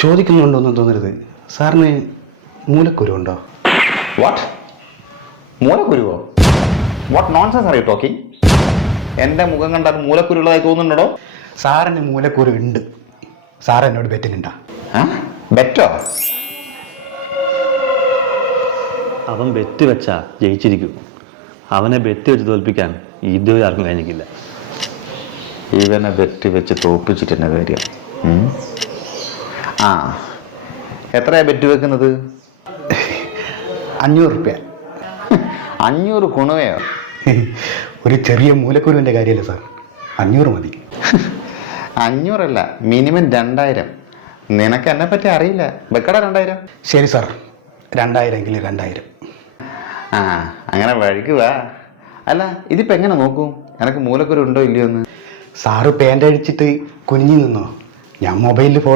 ചോദിക്കുന്നുണ്ടോന്നും തോന്നരുത്. സാറിന് മൂലക്കുരു ഉണ്ടോ? വാട്ട്? മൂലക്കുരുവോ? What nonsense are you talking? എൻ്റെ മുഖം കണ്ടാൽ മൂലക്കുരുള്ളതായി തോന്നുന്നുണ്ടോ? സാറിന് മൂലക്കുരു ഉണ്ട്. സാർ എന്നോട് ബെറ്റിനുണ്ടാ? ബെറ്റോ? അവൻ ബെറ്റ് വെച്ചാ ജയിച്ചിരിക്കും. അവനെ ബെറ്റ് വെച്ച് തോൽപ്പിക്കാൻ ഇതുവരെ ആർക്കും കഴിഞ്ഞിട്ടില്ല. ഇവനെ ബെറ്റ് വെച്ച് തോൽപ്പിച്ചിട്ടെന്നെ കാര്യം. ആ, എത്രയാ ബെറ്റ് വെക്കുന്നത്? 500 രൂപ. 500 കുണവയോ? ഒരു ചെറിയ മൂലക്കുരുവിൻ്റെ കാര്യമല്ലേ സാർ, 500 മതി. 500 അല്ല, മിനിമം 2000. നിനക്ക് എന്നെ പറ്റി അറിയില്ല. വെക്കട 2000. ശരി സാർ, 2000 എങ്കിൽ 2000. ആ, അങ്ങനെ വഴിക്കുക. അല്ല, ഇതിപ്പോൾ എങ്ങനെ നോക്കും എനിക്ക് മൂലക്കുരു ഉണ്ടോ ഇല്ലയോ എന്ന്? സാറ് പാൻ്റ് അഴിച്ചിട്ട് കുനിഞ്ഞു നിന്നോ? ഞാൻ മൊബൈലിൽ ഫോട്ടോ